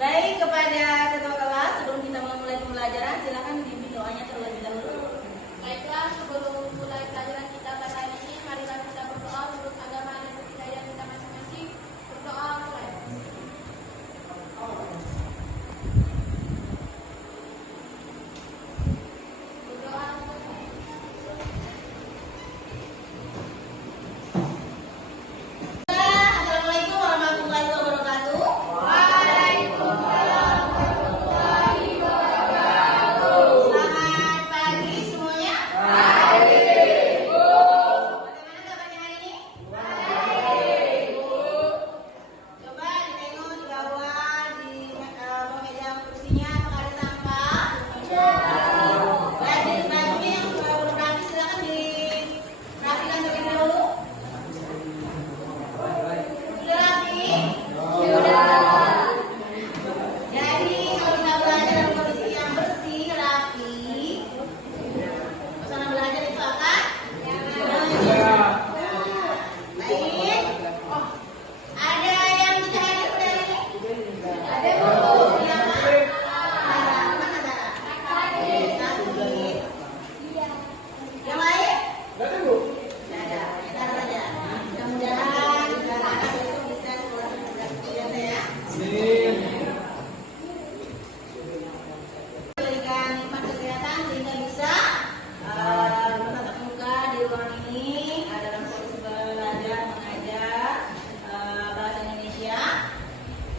Baik, kepada ketua kelas, sebelum kita memulai pembelajaran, silakan dipimpin doanya terlebih dahulu. Baiklah, sebelum mulai pelajaran kita pada hari ini, marilah kita berdoa menurut agama dan kepercayaan kita masing-masing. Berdoa mulai. Berdoa selesai. Assalamualaikum warahmatullahi wabarakatuh. Selamat pagi semuanya. Bagaimana kabarnya hari ini? Coba ditengok di bawah di meja kursinya apakah ada sampah? Jenis bajunya yang sudah rapi silakan dirapikan terlebih dahulu. Sudah rapi? Jadi kalau kita belajar dalam kondisi yang bersih, rapi, suasana belajar itu akan baik. Ada yang tidak hadir pada hari ini? Ada Bu. Silakan. Mana Dara? Sakit. Yang lain? Tidak ada. Kita saja. Mudah-mudahan anak itu bisa sekolah dengan ya. Berikan nikmat kesehatan sehingga bisa bertatap muka di ruangan ini dalam proses belajar mengajar bahasa Indonesia.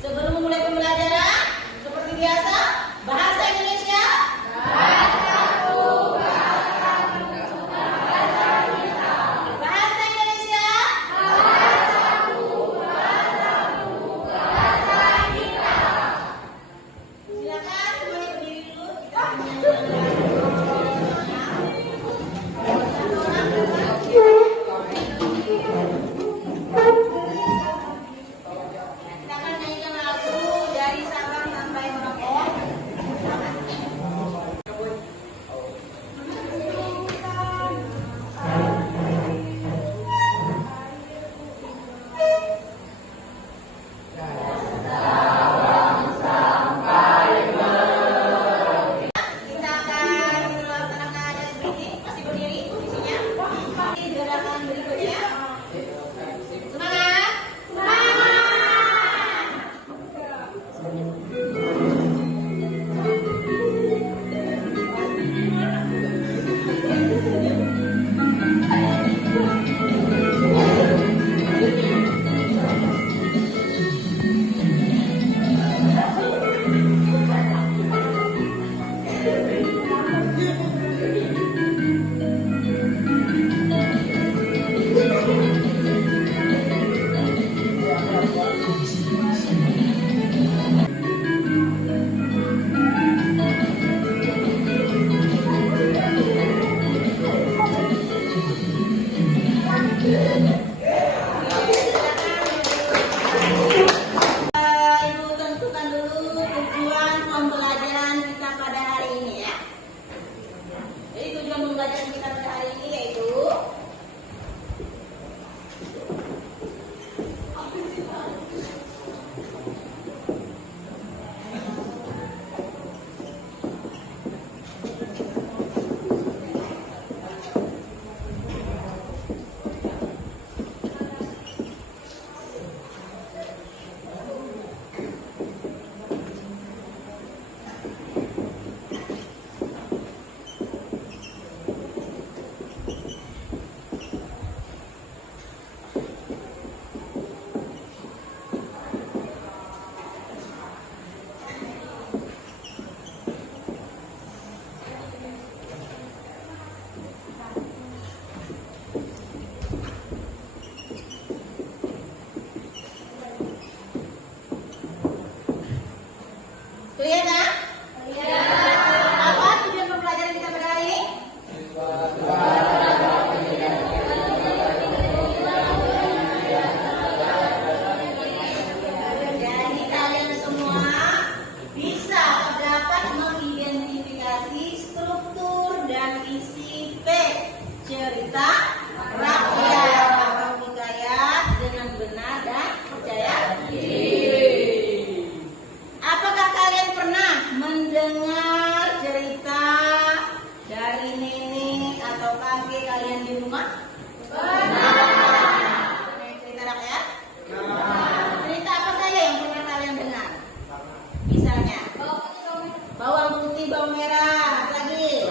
Sebelum memulai pembelajaran, seperti biasa, bahasa Indonesia. Bahasa Indonesia. Silakan semuanya berdiri dulu. Kita Kita akan nyanyikan lagu dari Sabang sampai Merauke. Kita akan melaksanakan ada sedikit, masih berdiri posisinya. Di gerakan berikutnya. Semangat! Semangat! Ibu tentukan dulu tujuan pembelajaran kita pada hari ini ya. Jadi tujuan pembelajaran kita pada hari ini yaitu kelihatan? Apa tujuan pembelajaran kita pada hari ini? Jadi kalian semua bisa dapat mengidentifikasi struktur dan isi teks cerita rakyat atau hikayat dengan benar dan percaya diri. Apakah Misalnya Bawang putih, bawang merah. bawang putih, bawang merah, apa lagi?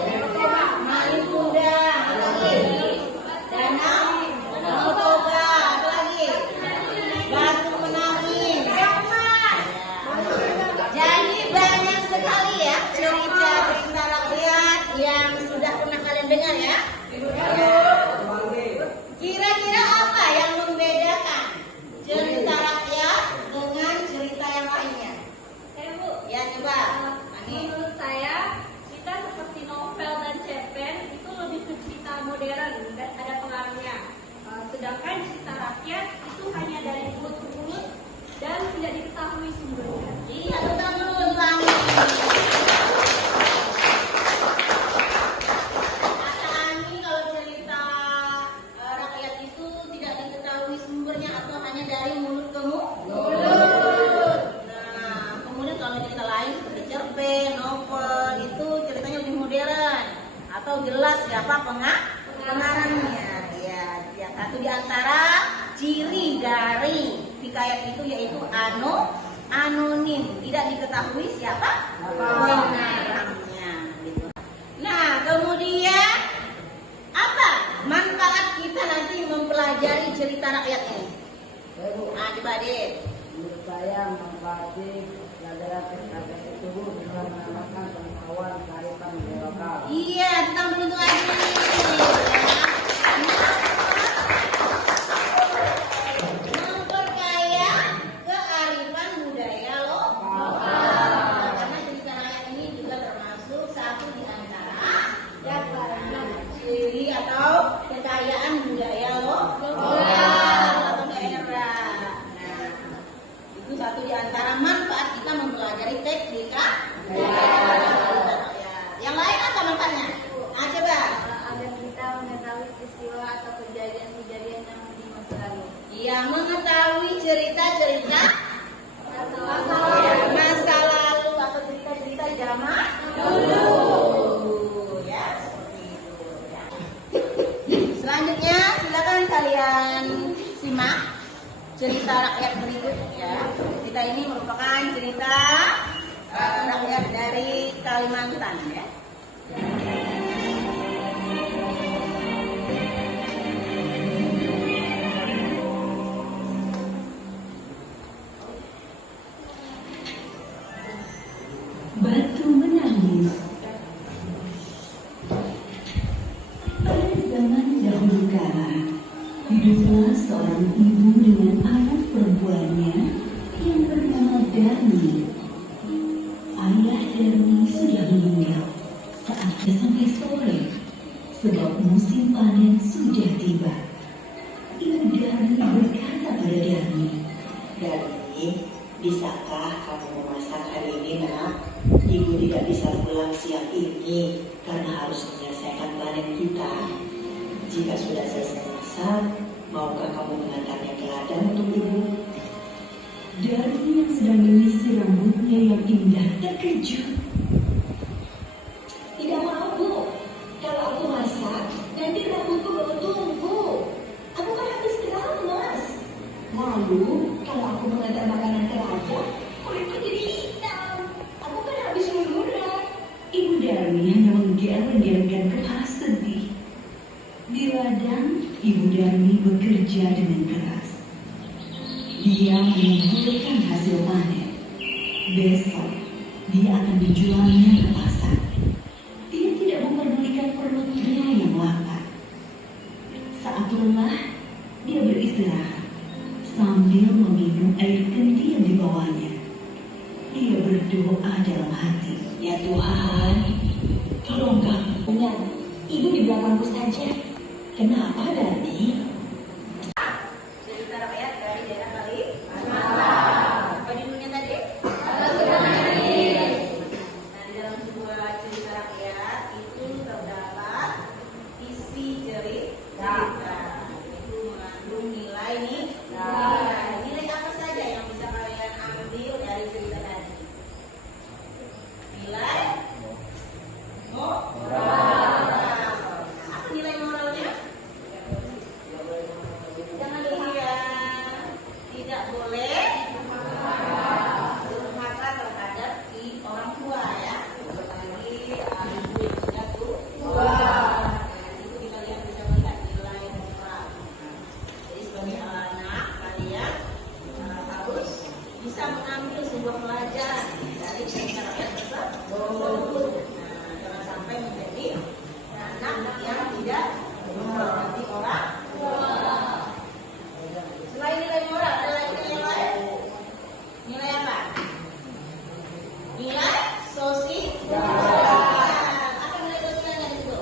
Mali muda, apa lagi? Danau toga, apa lagi? Batu menangin. Jadi banyak sekali ya cerita rakyat yang sudah pernah kalian dengar ya. Kira-kira apa yang membedakan cerita rakyat dengan cerita yang lainnya? Bu, Ya coba, Ani. menurut saya kita seperti novel dan cerpen itu lebih ke cerita modern dan ada pengaruhnya. Sedangkan cerita rakyat itu hanya dari mulut ke mulut dan tidak diketahui sumbernya. Iya, betul dulu, Bang. Kata Ani kalau cerita rakyat itu tidak diketahui sumbernya atau hanya dari mulut ke mulut. Nah, kemudian kalau cerita lain seperti cerpen, novel itu ceritanya lebih modern atau jelas siapa pengarangnya. Ya, satu di antara ciri dari hikayat itu yaitu anonim, tidak diketahui siapa pengarangnya. Gitu. Nah, kemudian apa manfaat kita nanti mempelajari cerita rakyat ini? Nah, coba deh. Menurut saya manfaatnya pelajaran rakyat itu dengan menambahkan pengetahuan kearifan lokal. Iya, tentang beruntung hati. Memperkaya kearifan budaya lokal. Karena cerita rakyat ini juga termasuk satu di antara ciri atau kekayaan budaya lokal atau daerah. Nah, itu satu di antara manfaat kita mempelajari teknik yang lain apa manfaatnya? Ah, coba. Agar kita mengetahui peristiwa atau kejadian-kejadian yang di masa lalu. Iya, mengetahui cerita-cerita masa lalu atau cerita-cerita zaman dulu. Ya, seperti itu. Ya. Selanjutnya, silakan kalian simak cerita rakyat berikut ya. Cerita ini merupakan cerita rakyat dari Kalimantan ya. Batu menangis. Pada zaman dahulu kala, hiduplah seorang ibu dengan anak perempuannya yang bernama Darmi. Ayah Darmi sudah meninggal saat sampai sore, sebab musim panen sudah tiba. Ibu Darmi berkata pada Darmi, Darmi, bisakah kamu memasak hari ini, nak? Ibu tidak bisa pulang siang ini karena harus menyelesaikan panen kita. Jika sudah selesai masak, maukah kamu mengantarnya ke ladang untuk ibu? Darmi yang sedang menyisir rambutnya yang indah terkejut. Tidak mau, Bu. Kalau aku masak, nanti rambutku baru tumbuh. Aku kan habis keramas. Lalu, kalau aku mengantar makanan ke ladang, kulitku jadi hitam. Aku kan habis luluran. Ibu Darmi hanya menggeleng-gelengkan kepala sedih. Di ladang, Ibu Darmi bekerja dengan keras. Dia mengumpulkan hasil panen. Besok, dia akan dijualnya ke pasar. Dia tidak memperdulikan perutnya yang lapar. Saat lelah, dia beristirahat sambil meminum air kendi yang dibawanya. Dia berdoa dalam hati. Ya Tuhan, tolong kamu. Ibu di belakangku saja. Kenapa, Darmi? Cerita rakyat dari daerah Kalimantan. Apa judulnya tadi? Nah, di dalam sebuah cerita rakyat itu terdapat isi cerita. Itu mengandung nilai nih. Nilai apa saja yang bisa kalian ambil dari cerita tadi? Nilai moral. Apa nilai moralnya? sebuah pelajaran dari cerita rakyat tersebut. Nah, jangan sampai menjadi anak yang tidak menghormati orang tua. Selain nilai moral, ada lagi nilai lain? Nilai apa? Nilai sosial. Apa nilai sosialnya di situ?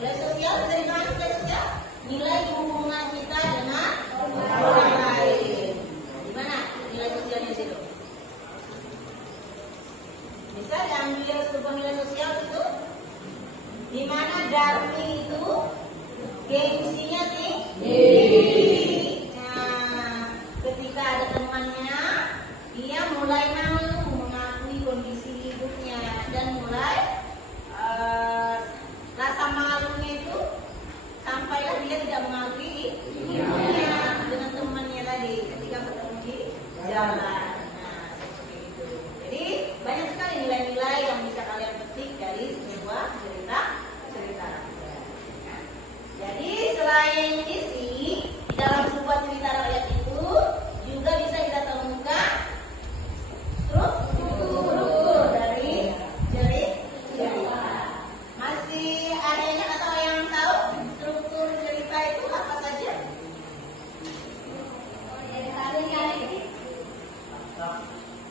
Nilai sosial bisa dibilang nilai sosial? Nilai hubungan kita dengan orang lain. Di mana nilai sosialnya di situ? Bisa diambil sebuah nilai sosial itu? Di mana Darmi itu gengsinya tinggi. Nah, ketika ada temannya, dia mulai malu mengakui kondisi hidupnya dan mulai rasa malunya itu sampailah dia tidak mengakui hidupnya dengan temannya tadi ketika ketemu di jalan. Nah, seperti itu. Jadi banyak sekali nilai-nilai yang bisa kalian petik dari sebuah cerita. Jadi selain isi di dalam sebuah cerita rakyat itu juga bisa kita temukan struktur dari cerita. Masih ada yang ingat atau yang tahu struktur cerita itu apa saja?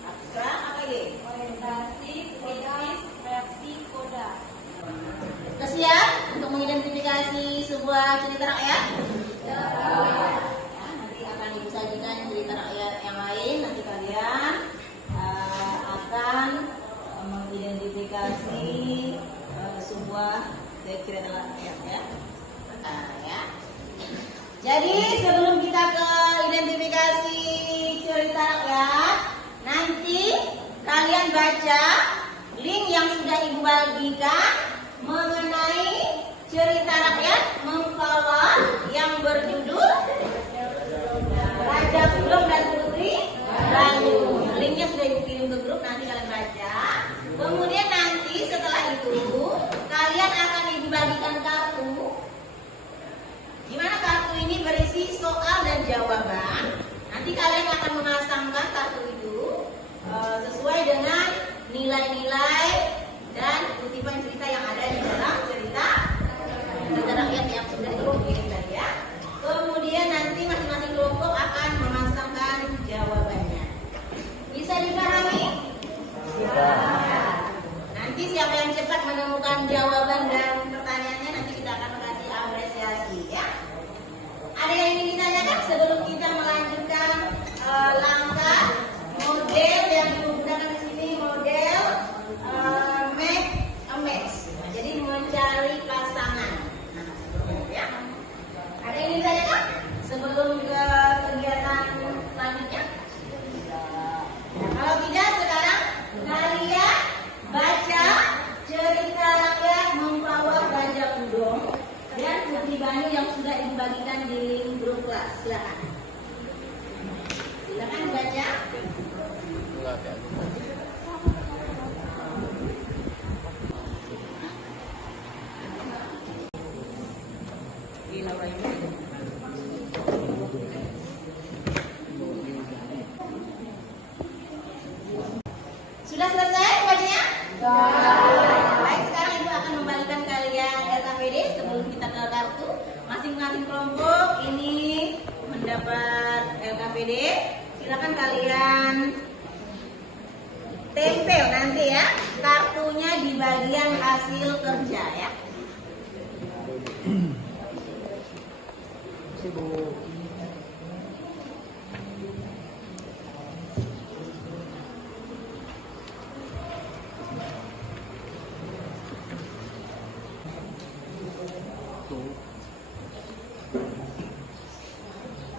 Abstrak apa lagi? Orientasi, kritis, reaksi, koda. Sudah siap untuk mengidentifikasi sebuah cerita rakyat? Ya, nanti akan ibu sajikan cerita rakyat yang lain. Nanti kalian akan mengidentifikasi sebuah cerita rakyat ya. Ya. Jadi sebelum kita ke identifikasi cerita rakyat, nanti kalian baca link yang sudah ibu bagikan mengenai cerita rakyat Mempawar yang berjudul Raja Sulung dan Putri Galuh. Linknya sudah ibu kirim ke grup, nanti kalian baca. Kemudian nanti setelah itu kalian akan ibu bagikan kartu. Dimana kartu ini berisi soal dan jawaban. Nanti kalian akan memasangkan kartu itu sesuai dengan nilai-nilai dan kutipan cerita yang ada di dalam cerita rakyat yang sudah dikirim tadi ya. Kemudian nanti masing-masing kelompok akan memasangkan jawabannya. Bisa dipahami? Bisa. Nanti siapa yang cepat menemukan jawaban dan pertanyaannya nanti kita akan kasih apresiasi ya. Ada yang ingin ditanyakan sebelum kita melanjutkan langkah model yang digunakan di sini, model make a match. Nah, jadi mencari pasangan. Nah, ya. Ada yang ingin ditanyakan sebelum ke kegiatan selanjutnya? Nah, kalau tidak sekarang kalian baca cerita rakyat Mempawar Raja Udong dan Putri Banyu yang sudah dibagikan di link grup kelas. Silakan. Silakan baca. Sudah selesai bacanya? Baik, sekarang ibu akan membalikan kalian LKPD sebelum kita ke kartu. Masing-masing kelompok ini mendapat LKPD. Silakan kalian tempel nanti ya kartunya di bagian hasil kerja ya.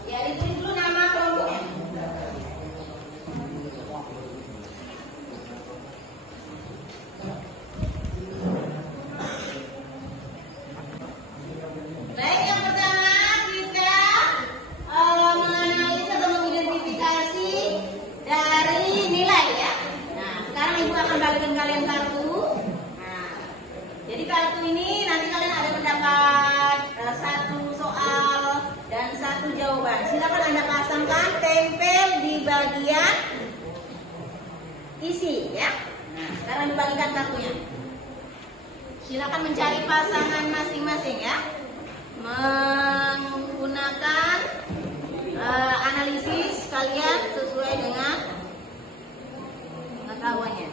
Ya, ditulis dulu nama kelompoknya. Baik, yang pertama kita menganalisa atau mengidentifikasi dari nilai ya. Nah, sekarang ibu akan bagikan kalian kartu. Nah, jadi kartu ini nanti kalian ada mendapat satu soal dan satu jawaban. Silakan Anda pasangkan, tempel di bagian Sekarang dibagikan kartunya. Silakan mencari pasangan masing-masing ya. Menggunakan analisis kalian sesuai dengan pengetahuannya.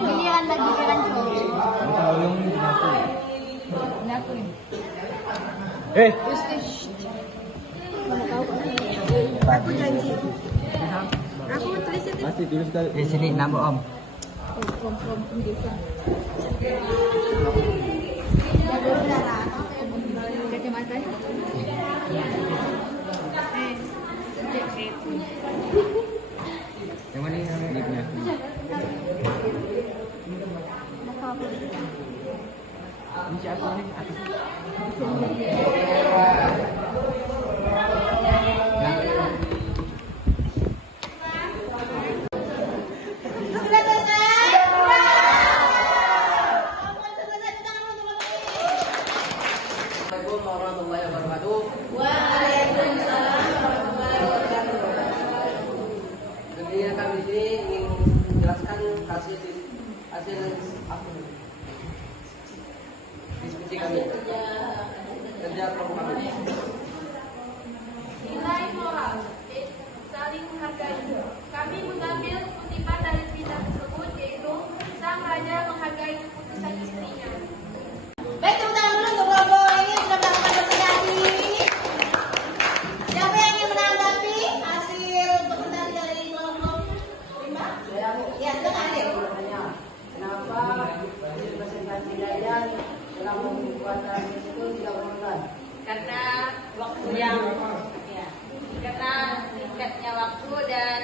Pilihan lagi jalan Aku janji. Aku tulis itu. Masih tulis sekali. Di sini nama Om. From desa. Kacamata. Yang mana yang lipnya? Ini siapa nih? Sudah selesai? Mohon selesai di tangan untuk Bapak ini. Assalamualaikum warahmatullahi wabarakatuh. Waalaikumsalam warahmatullahi wabarakatuh. Jadi kami di sini ingin menjelaskan hasil diskusi kami kerja kelompok kami. Nilai moral, saling menghargai. Kami mengambil kutipan dari cerita tersebut, yaitu sang raja menghargai keputusan istrinya. Baik, tepuk tangan dulu untuk kelompok ini sudah melakukan presentasi. Siapa yang ingin menanggapi hasil presentasi dari kelompok 5? Ya, silakan deh. Kenapa hasil presentasi kalian dalam membuat itu tidak berubah? Karena waktu yang karena singkatnya waktu dan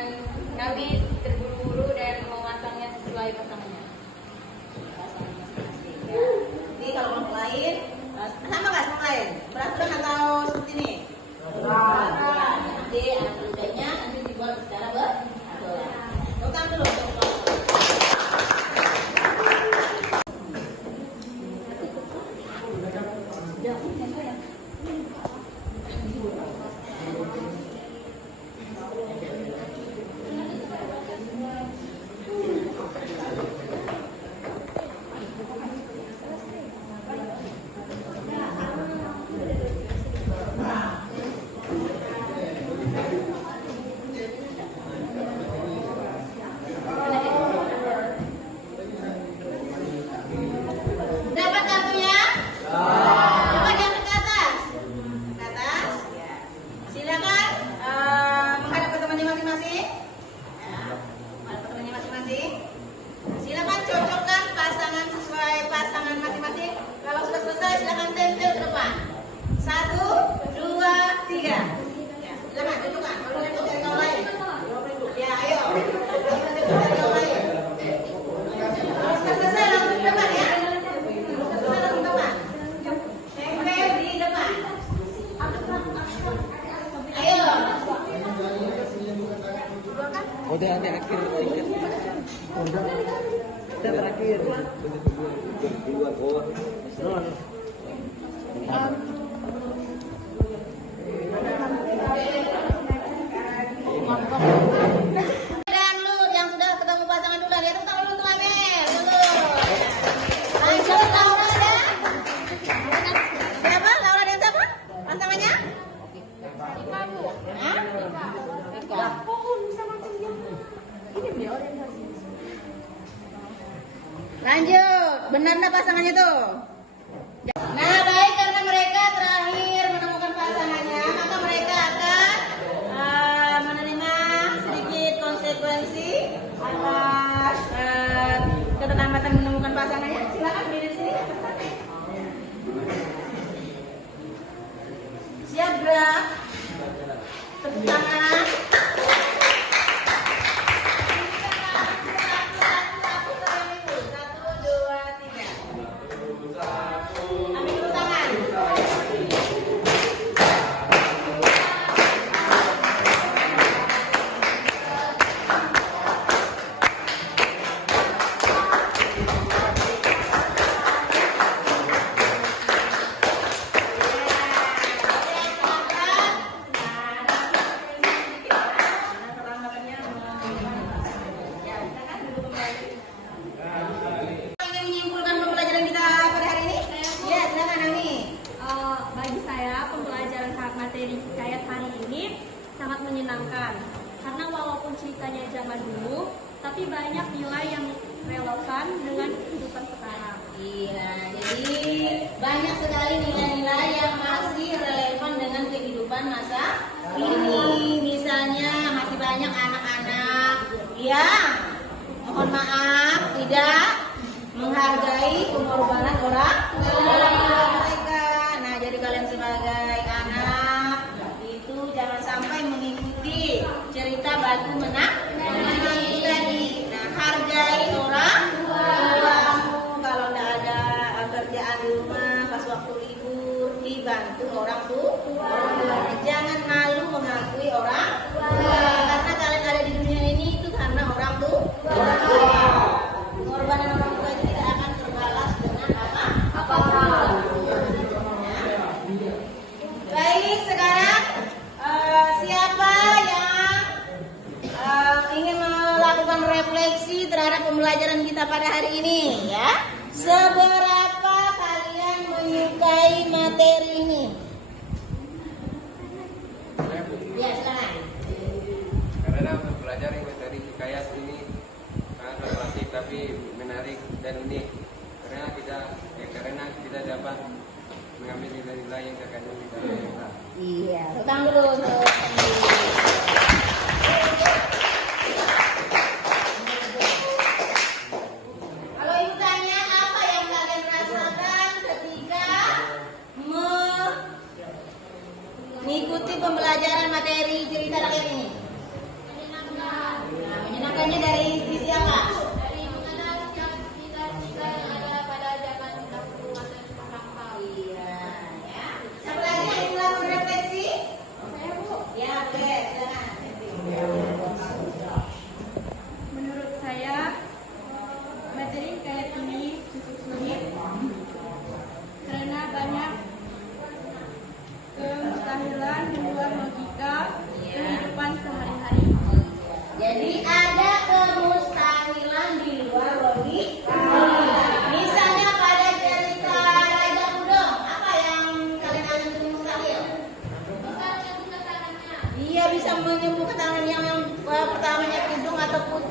kami terburu-buru dan memasangnya sesuai pasangannya. Jadi kalau kelompok lain sama nggak sama lain? Peraturan atau seperti ini? Peraturan. Nanti aturannya nanti dibuat secara beraturan. Tepuk tangan dulu. Dapat kartunya? Coba diangkat ke atas. Ke atas. Ya. Silakan menghadap ke temannya masing-masing. Ya. Menghadap ke temannya masing-masing. Silakan cocokkan pasangan sesuai pasangan masing-masing. Kalau sudah selesai silakan tempel ke depan. 1, 2, 3. Ya. Silakan cocokkan. Kalau yang dari kawan lain. Ya, ayo. Kita tempel dari kawan lain. Kalau sudah selesai langsung ke depan ya. Tempel di depan. Ayo. Udah nanti akhir tiket. Kita terakhir. Dan lu yang sudah ketemu pasangan dulu, lihat tepuk tangan dulu untuk Amel. Dulu. Lanjut Laura dan siapa? Laura dan siapa? Pasangannya? Hah? Lanjut, benar nggak pasangannya tuh? Nah, baik, karena mereka terakhir menemukan pasangannya, maka mereka akan menerima sedikit konsekuensi atas keterlambatan menemukan pasangannya. Silakan berdiri di sini. Siap gerak. Tepuk tangan. Satu, dua, tiga. logikanya zaman dulu, tapi banyak nilai yang relevan dengan kehidupan sekarang. Iya, jadi banyak sekali nilai-nilai yang masih relevan dengan kehidupan masa ini. Misalnya masih banyak anak-anak yang mohon maaf tidak menghargai pengorbanan orang mereka. Nah, jadi kalian sebagai anak itu jangan sampai mengikuti cerita batu menangis tadi. Nah, hargai orang tuamu. Kalau tidak ada kerjaan di rumah pas waktu libur, dibantu orang tua. Jangan malu mengakui orang tua, karena kalian ada di dunia ini itu karena orang tua. Pengorbanan orang tua itu tidak akan terbalas dengan apa-apa. Baik, sekarang siapa yang ingin melakukan refleksi terhadap pembelajaran kita pada hari ini, ya? Seberapa kalian menyukai materi ini? Ya, silakan. Karena mempelajari materi hikayat ini sangat relatif tapi menarik dan unik. Karena kita dapat mengambil nilai-nilai yang terkandung di dalam kita. Iya, tepuk dulu untuk kalau ibu tanya apa yang kalian rasakan ketika mengikuti pembelajaran materi cerita rakyat ini? Menyenangkan. Nah, menyenangkannya dari sisi apa? Dari mengenal cita-cita yang ada pada zaman dahulu dan sekarang. Iya, ya. Siapa lagi yang ingin melakukan refleksi? Saya Bu, Ya, oke, silakan. menurut saya materi kayak ini cukup sulit karena banyak kemustahilan di luar logika kehidupan sehari-hari. Jadi ada kemustahilan di luar logika. Misalnya pada cerita Raja Kudong, apa yang kalian anggap itu mustahil? Iya, bisa menyembuhkan tangan yang pertamanya kidung atau putih